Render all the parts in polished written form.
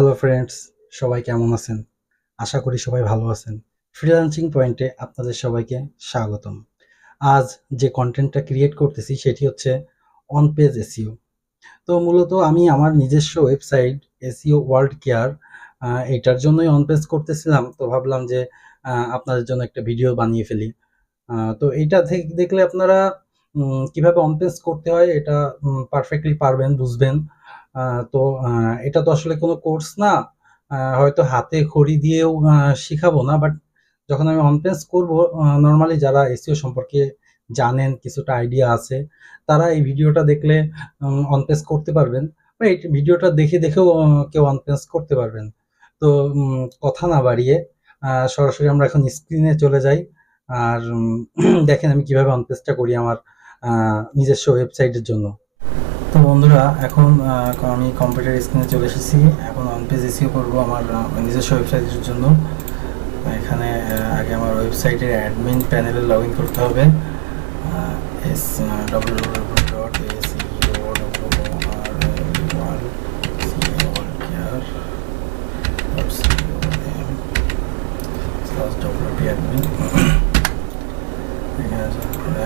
Hello friends, সবাই কেমন আছেন? আশা করি সবাই ভালো আছেন। ফ্রিল্যান্সিং পয়েন্টে আপনাদের সবাইকে স্বাগতম। আজ যে কনটেন্টটা ক্রিয়েট করতেছি সেটি হচ্ছে অন পেজ এসইও। তো মূলত আমি আমার নিজস্ব ওয়েবসাইট এসইও ওয়ার্ল্ড কেয়ার এটার জন্যই অন পেজ করতেছিলাম। তো ভাবলাম যে আপনাদের জন্য একটা ভিডিও বানিয়ে ফেলি। তো এইটা দেখলে আপনারা কিভাবে অন পেজ করতে হয় এটা পারফেক্টলি পারবেন, বুঝবেন। তো এটা তো আসলে কোনো কোর্স না। হয়তো হাতে খড়ি দিয়েও শিখাবো না, বাট যখন আমি অন পেজ করবো, নর্মালি যারা এসইও সম্পর্কে জানেন, কিছুটা আইডিয়া আছে, তারা এই ভিডিওটা দেখলে অন পেজ করতে পারবেন, বা এই ভিডিওটা দেখেও কেউ অন পেজ করতে পারবেন। তো কথা না বাড়িয়ে সরাসরি আমরা এখন স্ক্রিনে চলে যাই। আর দেখেন আমি কিভাবে অন পেজটা করি আমার নিজস্ব ওয়েবসাইটের জন্য। তো বন্ধুরা, এখন আমি কম্পিউটার স্ক্রিনে চলে এসেছি। এখন অন পেজ এসইও করবো আমার নিজস্ব ওয়েবসাইটের জন্য। এখানে আগে আমার ওয়েবসাইটের অ্যাডমিন প্যানেলে লগ ইন করতে হবে। এস www.seo.admin এখানে যাওয়ার পরে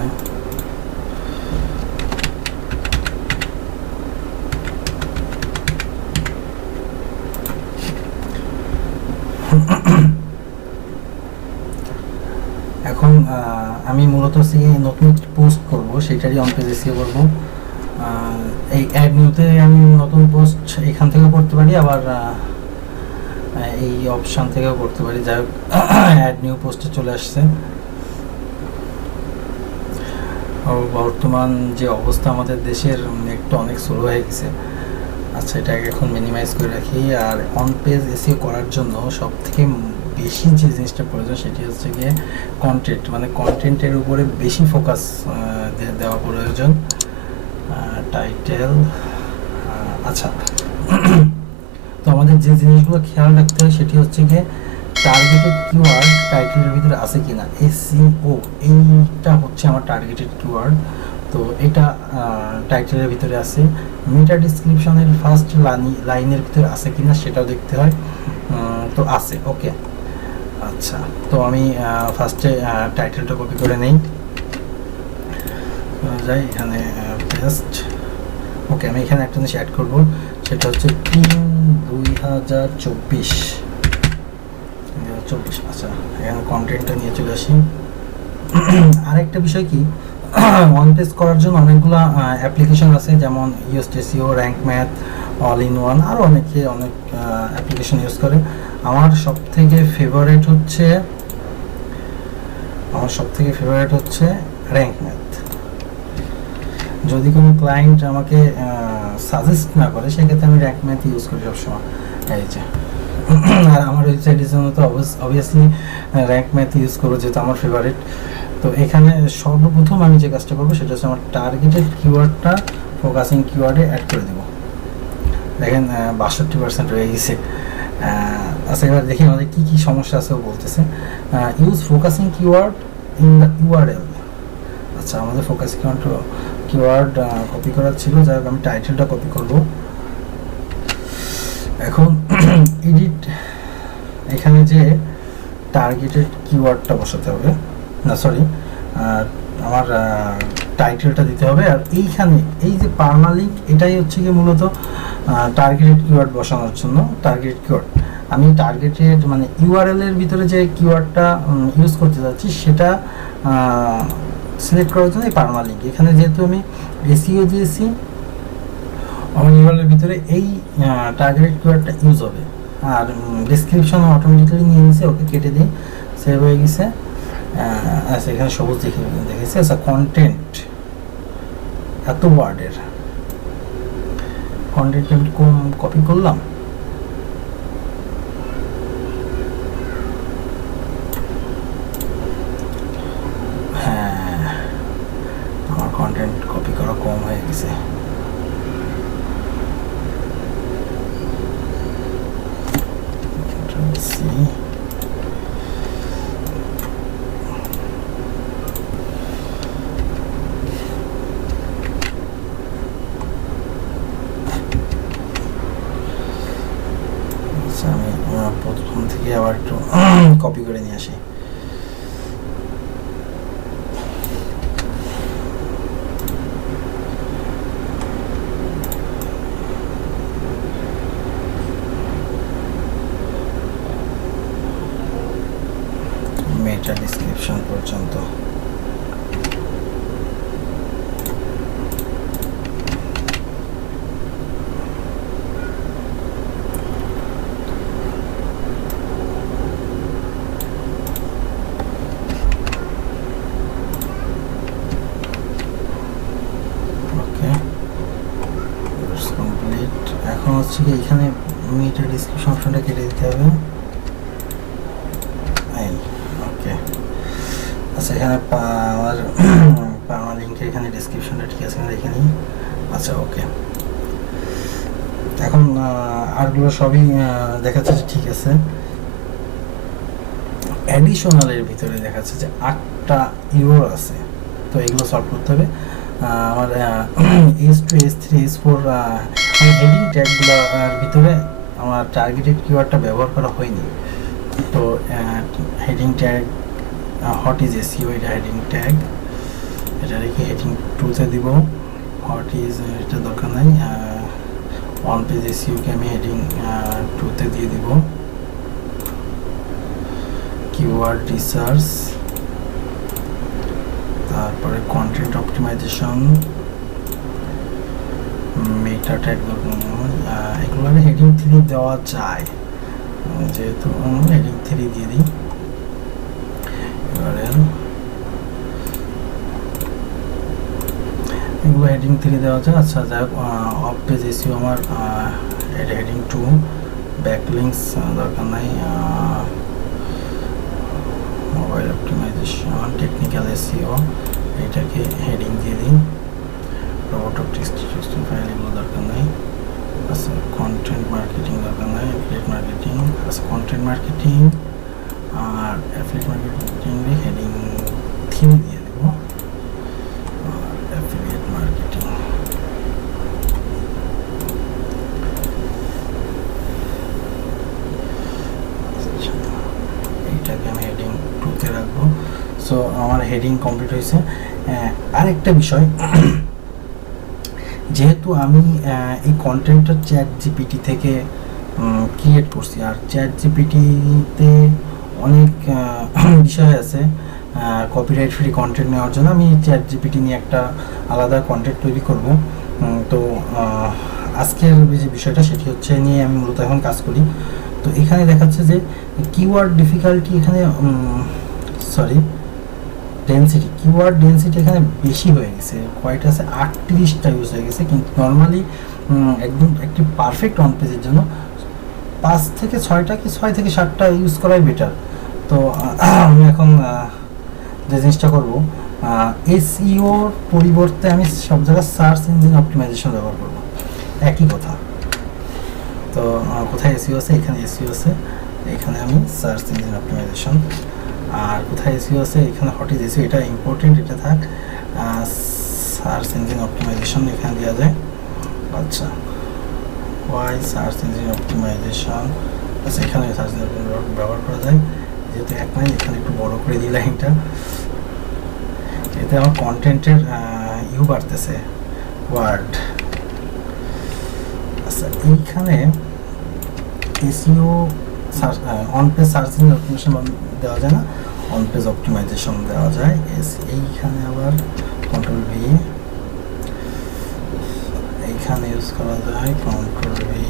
এখন আমি মূলত নতুন পোস্ট করব, সেটারই অন পেজ এসইও করব। এই অ্যাড নিউতে আমি নতুন পোস্ট এখান থেকেও করতে পারি, আবার এই অপশান থেকেও করতে পারি। যাই হোক, অ্যাড নিউ পোস্টে চলে আসছে। বর্তমান যে অবস্থা আমাদের দেশের, একটু অনেক স্লো হয়ে গেছে। আচ্ছা, এটাকে এখন মিনিমাইজ করে রাখি। আর অন পেজ এসইও করার জন্য সব থেকে বেশি যে জিনিসটা প্রয়োজন সেটি হচ্ছে গিয়ে কন্টেন্ট, মানে কন্টেন্টের উপরে বেশি ফোকাস দেওয়া প্রয়োজন। টাইটেল, আচ্ছা। তো আমাদের যে জিনিসগুলো খেয়াল রাখতে হয় সেটি হচ্ছে গিয়ে টার্গেটেড কিওয়ার্ড টাইটেলের ভিতরে আছে কিনা। এসইও এইটা হচ্ছে আমার টার্গেটেড কিওয়ার্ড, তো এটা টাইটেলের ভিতরে আছে। মেটা ডিসক্রিপশনের ফার্স্ট লাইনের ভিতরে আছে কিনা সেটাও দেখতে হয়। তো আছে, ওকে। আচ্ছা, তো আমি ফার্স্টে টাইটেলটা কপি করে নেই, যাই এখানে পেস্ট। ওকে, আমি এখানে একটা জিনিস অ্যাড করবো, সেটা হচ্ছে 3/2024। আচ্ছা, এখানে কন্টেন্টটা নিয়ে চলে আসি। আরেকটা বিষয় কি, ওয়ান পেজ করার জন্য অনেকগুলো অ্যাপ্লিকেশন আছে, যেমন USTCO, rank math, all in one, আরও অনেক অ্যাপ্লিকেশন ইউজ করে। আমার সব থেকে ফেভারিট হচ্ছে র্যাঙ্ক ম্যাথ। যদি কোনো ক্লায়েন্ট আমাকে সাজেস্ট না করে, সেক্ষেত্রে আমি র্যাঙ্ক ম্যাথ ইউজ করি সবসময়। এই যে, আর আমার ওয়েবসাইটের জন্য তো অবভিয়াসলি র্যাঙ্ক ম্যাথ ইউজ করবো, যেহেতু আমার ফেভারিট। তো এখানে সর্বপ্রথম আমি যে কাজটা করবো সেটা হচ্ছে আমার টার্গেটেড কিওয়ার্ডটা ফোকাসিং কিওয়ার্ডে অ্যাড করে দেবো। দেখেন 62% হয়ে গেছে। আচ্ছা, এবার দেখি আমাদের কী কী সমস্যা আছে ও বলতেছে। Use focusing keyword in the URL. আচ্ছা, আমাদের ফোকাসিং কিওয়ার্ড কপি করার ছিল, যাই হোক আমি টাইটেলটা কপি করবো। এখন এডিট, এখানে যে টার্গেটেড কিওয়ার্ডটা বসাতে হবে, না সরি, আমার টাইটেলটা দিতে হবে। আর এইখানে এই যে পার্মালিঙ্ক, এটাই হচ্ছে কি মূলত টার্গেটেড কিওয়ার্ড বসানোর জন্য। টার্গেটেড কিওয়ার্ড আমি টার্গেটেড মানে ইউআরএল এর ভিতরে যে কিওয়ার্ডটা ইউজ করতে যাচ্ছি সেটা সিলেক্ট করার জন্য এই পার্মালিঙ্ক। এখানে যেহেতু আমি এসইও দিয়েছি, আমার ইউআরএল এর ভিতরে এই টার্গেটেড কিওয়ার্ডটা ইউজ হবে। আর ডেসক্রিপশন অটোমেটিক্যালি নিয়ে নিছে, ওকে কেটে দিই, সেভ হয়ে গেছে। আচ্ছা, এখানে সবুজ দেখেছি। আচ্ছা, কন্টেন্ট এত ওয়ার্ডের কন্টেন্ট আমি কম কপি করলাম। হ্যাঁ, আমার কন্টেন্ট কপি করা কম হয়ে গেছে। থেকে আবার একটু কপি করে নিয়ে আসি। মেটা ডিসক্রিপশন পর্যন্ত কমপ্লিট। এখন হচ্ছে কি এখানে মেটা ডিসক্রিপশন অপশনটা কেটে দিতে হবে। ওকে, আচ্ছা এখানে আমার আমার লিঙ্কের এখানে ডিসক্রিপশনটা ঠিক আছে দেখে নিই। আচ্ছা ওকে, এখন আরগুলো সবই দেখাচ্ছে যে ঠিক আছে। অ্যাডিশনালের ভিতরে দেখাচ্ছে যে 8টা ইউরো আছে, তো এগুলো সলভ করতে হবে। আমার S2 S3 S4 হেডিং ট্যাগগুলোর ভিতরে আমার টার্গেটেড কিওয়ার্ডটা ব্যবহার করা হয়নি। তো heading tag hot is SEO, এটা হেডিং ট্যাগ, এটা রেখে হেডিং 2তে দিব। হট ইজ এটা দরকার নাই, অন পেজ এসইওকে আমি হেডিং 2তে দিয়ে দিব। কিওয়ার্ড রিসার্চ, তারপরে কন্টেন্ট অপটিমাইজেশন, মেটা ট্যাগ এগুলো হেডিং 3 দেওয়া যায়, যেহেতু হেডিং 3 দিয়ে দিই। এগুলো হেডিং 3 দেওয়া যায়। আচ্ছা যাই হোক, অফ পেজ এসইও আমার এটা হেডিং 2, ব্যাকলিংস দরকার নাই, মোবাইল অপটিমাইজেশন, টেকনিক্যাল এসইও এটাকে হেডিং দিয়ে দিন। রোবট অফ টেক্সট ফাইল এগুলো দরকার নাই। আচ্ছা কন্টেন্ট মার্কেটিং দরকার নাই, অ্যাফিলিয়েট মার্কেটিং। আচ্ছা কন্টেন্ট মার্কেটিং আর অ্যাফিলিয়েট মার্কেটিং হেডিং 3 দিয়ে দেব। আর অ্যাফিলিয়েট মার্কেটিং এইটাকে আমি হেডিং 2তে রাখবো। সো আমার হেডিং কমপ্লিট হয়েছে। আরেকটা বিষয়, যেহেতু আমি এই কন্টেন্টটা চ্যাট জিপিটি থেকে ক্রিয়েট করছি, আর চ্যাট জিপিটিতে অনেক বিষয় আছে কপিরাইট ফ্রি কন্টেন্ট নেওয়ার জন্য, আমি চ্যাট জিপিটি নিয়ে একটা আলাদা কন্টেন্ট তৈরি করব। তো আজকের যে বিষয়টা সেটি হচ্ছে নিয়ে আমি মূলত এখন কাজ করি। তো এখানে দেখাচ্ছে যে কিওয়ার্ড ডিফিকাল্টি এখানে সরি ডেন্সিটি, কিওয়ার্ড ডেন্সিটি এখানে বেশি হয়ে গেছে, কয়টা আছে 38টা ইউজ হয়ে গেছে। কিন্তু নর্মালি একদম একটি পারফেক্ট অন পেজের জন্য 5 থেকে 6টা কি 6 থেকে 7টা ইউজ করাই বেটার। তো আমি এখন যে জিনিসটা করবো, এসইওর পরিবর্তে আমি সব জায়গায় সার্চ ইঞ্জিন অপটিমাইজেশন ব্যবহার করব, একই কথা। তো কোথায় এসইও আছে, এখানে এসইও আছে, এখানে আমি সার্চ ইঞ্জিন অপটিমাইজেশন। আর কোথায় এসইও আছে, এখানে হট ইজ এসইও, এটা ইম্পর্টেন্ট, এটা থাক। সার্চ ইঞ্জিন অপটিমাইজেশন এখানে দেওয়া যায়। আচ্ছা ওয়াই সার্চ ইঞ্জিন অপটিমাইজেশন, আচ্ছা এখানে সার্চ ইঞ্জিন ব্যবহার করা যায়। যেহেতু এক লাইন, এখানে একটু বড় করে দিই লাইনটা, এতে আমার কন্টেন্টের ইউ বাড়তেছে, ওয়ার্ড। আচ্ছা এইখানে SEO on page search engine optimization দেওয়া যায় না, অন পেজ অপটিমাইজেশন দেওয়া যায়। এইখানে আবার কন্ট্রোল ভি, এইখানে ইউজ করা যায় কন্ট্রোল ভি।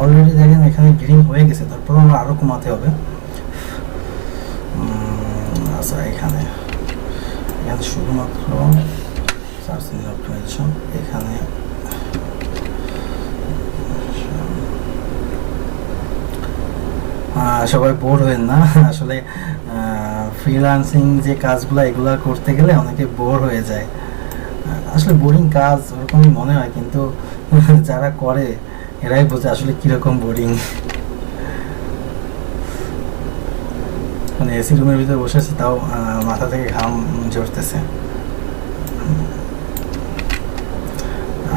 অলরেডি দেখেন এখানে গ্রিন হয়ে গেছে, তারপর আমরা আরও কমাতে হবে। আচ্ছা এখানে এখানে শুধুমাত্র সার্চ ইঞ্জিন অপটিমাইজেশন, এখানে সবাই বোর হবেন না, আসলে ফ্রিল্যান্সিং যে কাজগুলো এগুলো করতে গেলে অনেকে বোর হয়ে যায়। আসলে বোরিং কাজ ওরকমই মনে হয়, কিন্তু যারা করে এরাই বোঝে আসলে কীরকম বোরিং। মানে এসি রুমের ভিতরে বসে আছি, তাও মাথা থেকে ঘাম ঝরতেছে।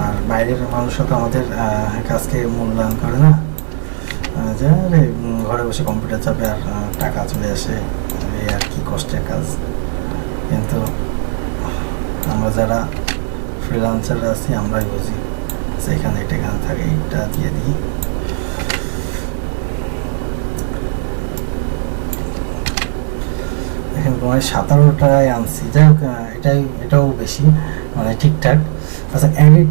আর বাইরের মানুষরা তো আমাদের কাজকে মূল্যায়ন করে না, যে আরে ঘরে বসে কম্পিউটার চাপে আর টাকা চলে আসে, এই আর কি কষ্টের কাজ। কিন্তু আমরা যারা ফ্রিল্যান্সার আছি আমরাই বুঝি যে এখানে এটা এখানে থাকে, এটা দিয়ে দিই। এখন তোমার 17টায় আনছি, যাই হোক এটাও বেশি, মানে ঠিকঠাক। আচ্ছা, এডিট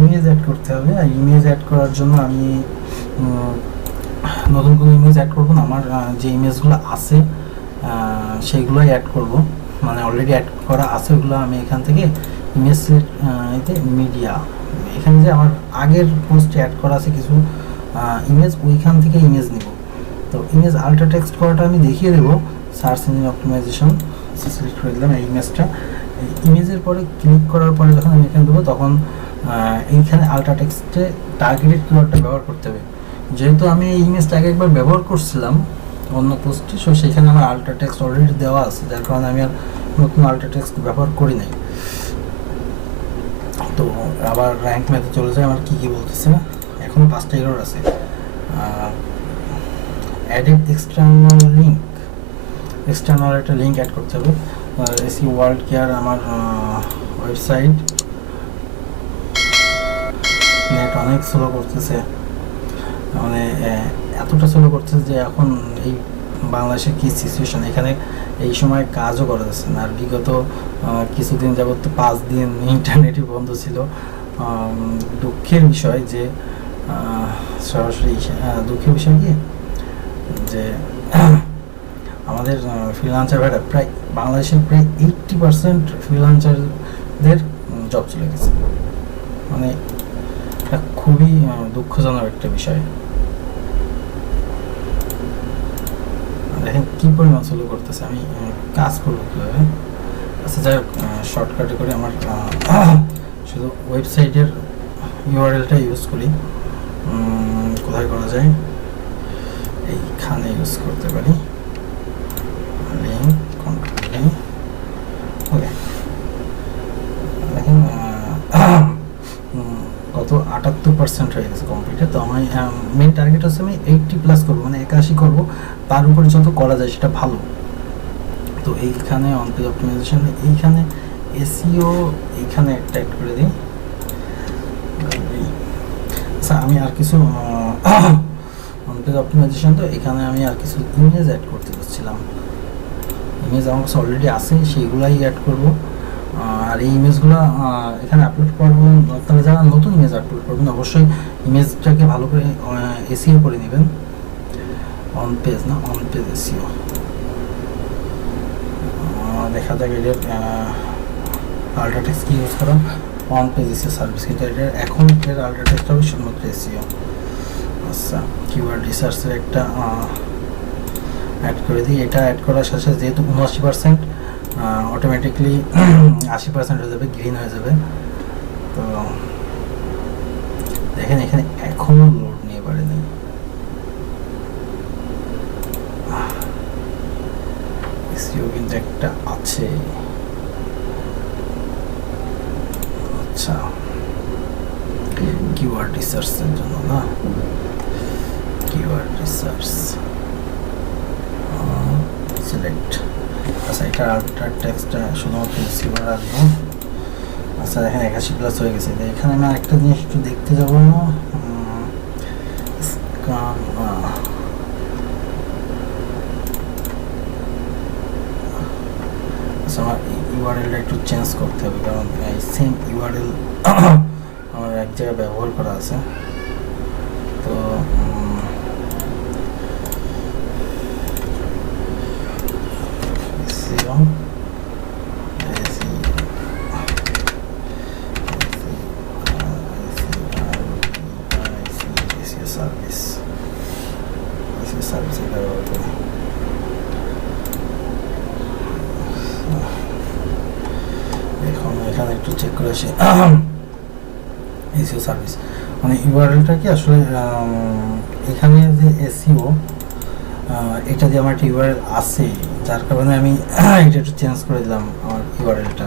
ইমেজ অ্যাড করতে হবে। আর ইমেজ অ্যাড করার জন্য আমি নতুন কোনো ইমেজ অ্যাড করবো না, আমার যে ইমেজগুলো আছে সেইগুলোই অ্যাড করব, মানে অলরেডি অ্যাড করা আছে ওগুলো আমি এখান থেকে ইমেজ এতে মিডিয়া, এখানে যে আমার আগের পোস্টে অ্যাড করা আছে কিছু ইমেজ, ওইখান থেকে ইমেজ নিব। তো ইমেজ আল্ট্রা টেক্সট করাটা আমি দেখিয়ে দেবো। সার্চ ইঞ্জিন অপটিমাইজেশন সিলেক্ট করে দিলাম এই ইমেজটা। ইমেজের পরে ক্লিক করার পরে যখন আমি এখানে দেবো তখন এইখানে আল্ট্রা টেক্সটে টার্গেটেড কিওয়ার্ডটা ব্যবহার করতে হবে। যেহেতু আমি এই ইমেজটা আগে একবার ব্যবহার করছিলাম অন্য পোস্টে, সো সেখানে আমার আল্ট্রা টেক্সট অলরেডি দেওয়া আছে, যার কারণে আমি আর নতুন আল্ট্রা টেক্সট ব্যবহার করি নাই। তো আবার র্যাঙ্ক ম্যাথে চলে যায়, আমার কী কী বলতেছে, এখনও 5টা এরর আছে। অ্যাডেড এক্সটার্নাল লিঙ্ক, এক্সটার্নাল একটা লিঙ্ক অ্যাড করতে হবে। এসি ওয়ার্ল্ড কেয়ার আমার ওয়েবসাইট, নেট অনেক স্লো করতেছে, মানে এতটা স্লো করতেছে যে এখন এই বাংলাদেশের কী সিচুয়েশন, এখানে এই সময় কাজও করা যাচ্ছে না। আর বিগত কিছুদিন যাবত তো 5 দিন ইন্টারনেটই বন্ধ ছিল। দুঃখের বিষয় যে সরাসরি দুঃখের বিষয় কি যে আমাদের ফ্রিল্যান্সার ভাইরা প্রায় বাংলাদেশের প্রায় 80% ফ্রিল্যান্সারদের জব চলে গেছে, মানে এটা খুবই দুঃখজনক একটা বিষয়। দেখেন কী পরিমাণ স্লো করতেছে, আমি কাজ করবো কীভাবে। আচ্ছা, যাই হোক, শর্টকাটে করে আমার শুধু ওয়েবসাইটের ইউআরএলটা ইউজ করি। কোথায় করা যায়, এইখানে ইউজ করতে পারি, লিঙ্ক কন্ট্রোল। ওকে, দেখেন কত 78% হয়ে গেছে কমপ্লিটেড। তো আমার মেন টার্গেট হচ্ছে আমি 80+ করবো, মানে 81 করবো, তার উপরে যত করা যায় সেটা ভালো। তো এইখানে অন পেজ অপটিমাইজেশন, এইখানে এসইও এইখানে একটা অ্যাড করে দিই। আচ্ছা, আমি আর কিছু অন পেজ অপটিমাইজেশন, তো এখানে আমি আর কিছু ইমেজ অ্যাড করতে চাচ্ছিলাম। ইমেজ আমার কাছে অলরেডি আছে, সেইগুলাই অ্যাড করবো। আর এই ইমেজগুলো এখানে আপলোড করবো। আপনারা যারা নতুন ইমেজ আপলোড করবেন অবশ্যই ইমেজটাকে ভালো করে এসইও করে নেবেন। অন পেজ না, অন পেজ এসইও দেখা যাক। এটার আল্ট্রা টেক্সট কি ইউজ করা, অন পেজ এসইও সার্ভিস, কিন্তু এটার এখন এর আল্ট্রা টেক্সট হবে শুধুমাত্র এসইও। আচ্ছা, কিওয়ার্ড রিসার্চের একটা অ্যাড করে দিই। এটা অ্যাড করার সাথে সাথে যেহেতু 79% অটোমেটিকলি 80% হয়ে যাবে, গ্রিন হয়ে যাবে। তো দেখেন এখানে এখনও লোড নিয়ে পারেনি। এসইও কিন্তু একটা আছে। আচ্ছা, কিওয়ার্ড রিসার্চের জন্য না, কিওয়ার্ড রিসার্চ সিলেক্ট। আচ্ছা, এটা আল্ট্রা টেক্সটটা শুধুমাত্র এসইও রাখবো। আচ্ছা, এখানে 81+ হয়ে গেছে। এখানে আমি আরেকটা জিনিস একটু দেখতে যাবো। আচ্ছা, আমার ইউআরএলটা একটু চেঞ্জ করতে হবে, কারণ এই সেম ইউআরএল আমার এক জায়গায় ব্যবহার করা আছে। তো সার্ভিস সার্ভিস এটা ব্যবহার করি। এখন এখানে একটু চেক করে আসি। এসইও সার্ভিস মানে ইউআরএলটা কি আসলে এখানে যে এসইও এটা দিয়ে আমার একটা ইউআরএল আছে, যার কারণে আমি এটা একটু চেঞ্জ করে দিলাম আমার ইউআরএলটা।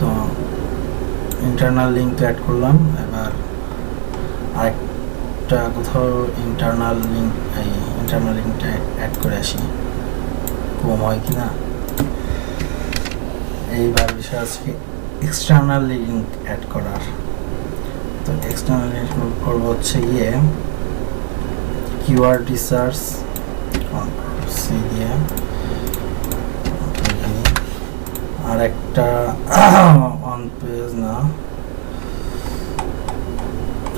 তো ইন্টারনাল লিঙ্ক অ্যাড করলাম। এবার আরেকটা কোথাও ইন্টারনাল লিঙ্কটা অ্যাড করে আসি, কম হয় কি না। এইবার বিষয় আজকে এক্সটার্নাল লিঙ্ক অ্যাড করার। তো এক্সটার্নাল লিঙ্ক করবো হচ্ছে গিয়ে কিওয়ার্ড রিসার্চ সি দিয়ে, আর একটা অন পেজ না,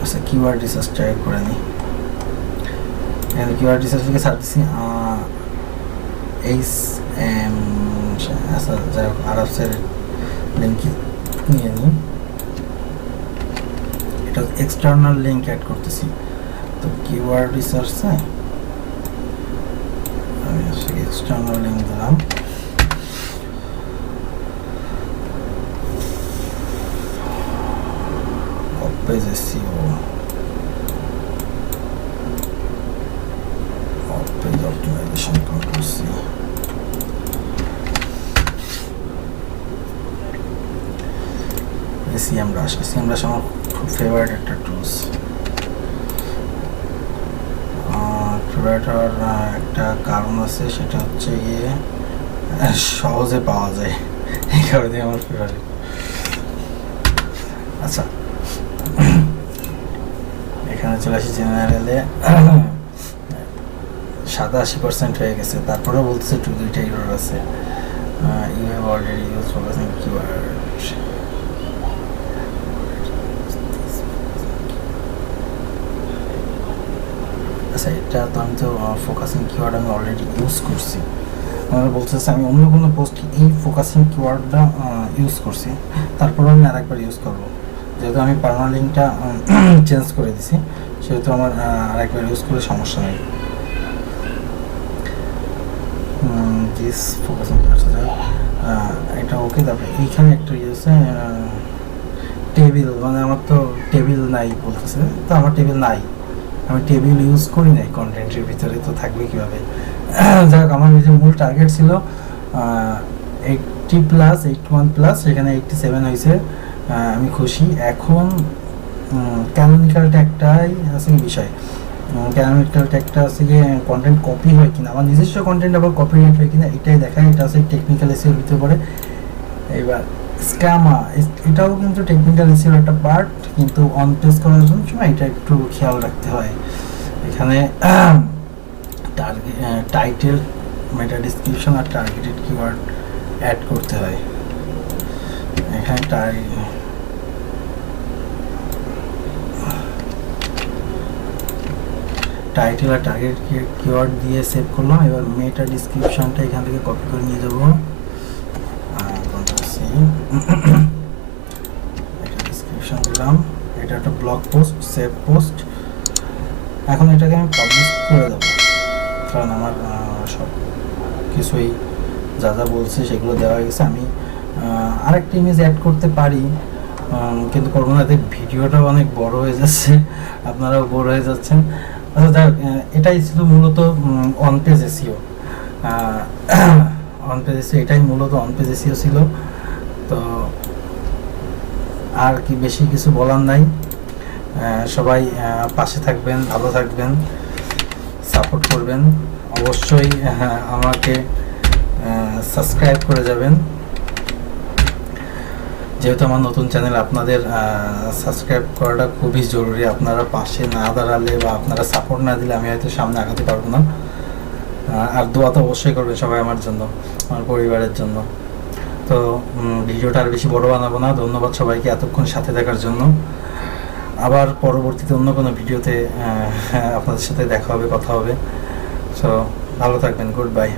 আচ্ছা কিওয়ার্ড রিসার্চ ট্রাই করে নিই। এখানে কিওয়ার্ড রিসার্চ লিখে সার্চ দিচ্ছি এইচ এম, আচ্ছা যাই হোক আরবসের লিঙ্ক নিয়ে নিই। এটা এক্সটার্নাল লিঙ্ক অ্যাড করতেছি। তো কিওয়ার্ড রিসার্চে আমি এক্সটার্নাল লিঙ্ক দিলাম। পেজ এসইও, পেজ অপটিমাইজেশন করতেছি। এসইএম রাশ আমার খুব ফেভারিট একটা টুলস। ফেভারিট হওয়ার একটা কারণ আছে, সেটা হচ্ছে গিয়ে সহজে পাওয়া যায়, এই কারণে আমার ফেভারিট। আচ্ছা এখানে চলে আসি জেনারেলে, 87% হয়ে গেছে, তারপরেও বলতেছে 2-3টা এরর আছে। You have already use focusing keyword. আচ্ছা এটা তো আমি তো ফোকাসিং কিওয়ার্ড আমি অলরেডি ইউজ করছি, আমার বলতেছে আমি অন্য কোনো পোস্ট এই ফোকাসিং কিওয়ার্ডটা ইউজ করছি, তারপরেও আমি আরেকবার ইউজ করবো। যেহেতু আমি পার্মালিংকটা চেঞ্জ করে দিছি, সেহেতু আমার আরেকবার ইউজ করে সমস্যা নেই। দিস ফোকাসিং এটা ওকে। তারপরে এইখানে একটা ইয়েছে টেবিল, মানে আমার তো টেবিল নাই বলতেছে, তো আমার টেবিল নাই, আমি টেবিল ইউজ করি নাই কন্টেন্টের ভিতরে, তো থাকবে কীভাবে। যাই হোক আমার যে মূল টার্গেট ছিল 81+, সেখানে 87 হয়েছে, আমি খুশি। এখন ক্যানোনিক্যাল ট্যাগটাই আছে বিষয়, ক্যানোনিক্যাল ট্যাগটা আছে গিয়ে কন্টেন্ট কপি হয় কিনা, আমার নিজস্ব কন্টেন্ট আবার কপিরাইট হয় কিনা এটাই দেখায়, এটা আছে টেকনিক্যাল এসইওর ভিতরে পড়ে। এবার স্ক্যামা, এটাও কিন্তু টেকনিক্যাল এসইওর একটা পার্ট, কিন্তু অন পেজ করার সময় এটা একটু খেয়াল রাখতে হয়। এখানে টাইটেল, মেটা ডিসক্রিপশন আর টার্গেটেড কিওয়ার্ড অ্যাড করতে হয়। এখানে টাইটেল আর টার্গেট কিওয়ার্ড দিয়ে সেভ করলাম। এবার মেটা ডিসক্রিপশনটা এখান থেকে কপি করে নিয়ে যাবো, এটা ডিসক্রিপশন দিলাম, এটা একটা ব্লগ পোস্ট, সেভ পোস্ট। এখন এটাকে আমি পাবলিশ করে দেবো, কারণ আমার সব কিছুই যা যা বলছে সেগুলো দেওয়া হয়ে গেছে। আমি আরেকটা ইমেজ অ্যাড করতে পারি, কিন্তু করবো না, এতে ভিডিওটাও অনেক বড় হয়ে যাচ্ছে, আপনারাও বোর হয়ে যাচ্ছেন। আচ্ছা যাই হোক, এটাই ছিল মূলত on page SEO. On page SEO এটাই মূলত অন পেজ এসইও ছিল। তো আর কি বেশি কিছু বলার নাই। সবাই পাশে থাকবেন, ভালো থাকবেন, সাপোর্ট করবেন, অবশ্যই আমাকে সাবস্ক্রাইব করে যাবেন। যেহেতু আমার নতুন চ্যানেল, আপনাদের সাবস্ক্রাইব করাটা খুবই জরুরি। আপনারা পাশে না দাঁড়ালে বা আপনারা সাপোর্ট না দিলে আমি হয়তো সামনে আগাতে পারবো না। আর দোয়া তো অবশ্যই করবেন সবাই আমার জন্য, আমার পরিবারের জন্য। তো ভিডিওটা আর বেশি বড় বানাবো না। ধন্যবাদ সবাইকে এতক্ষণ সাথে থাকার জন্য। আবার পরবর্তীতে অন্য কোনো ভিডিওতে আপনাদের সাথে দেখা হবে, কথা হবে। সো ভালো থাকবেন, গুড বাই।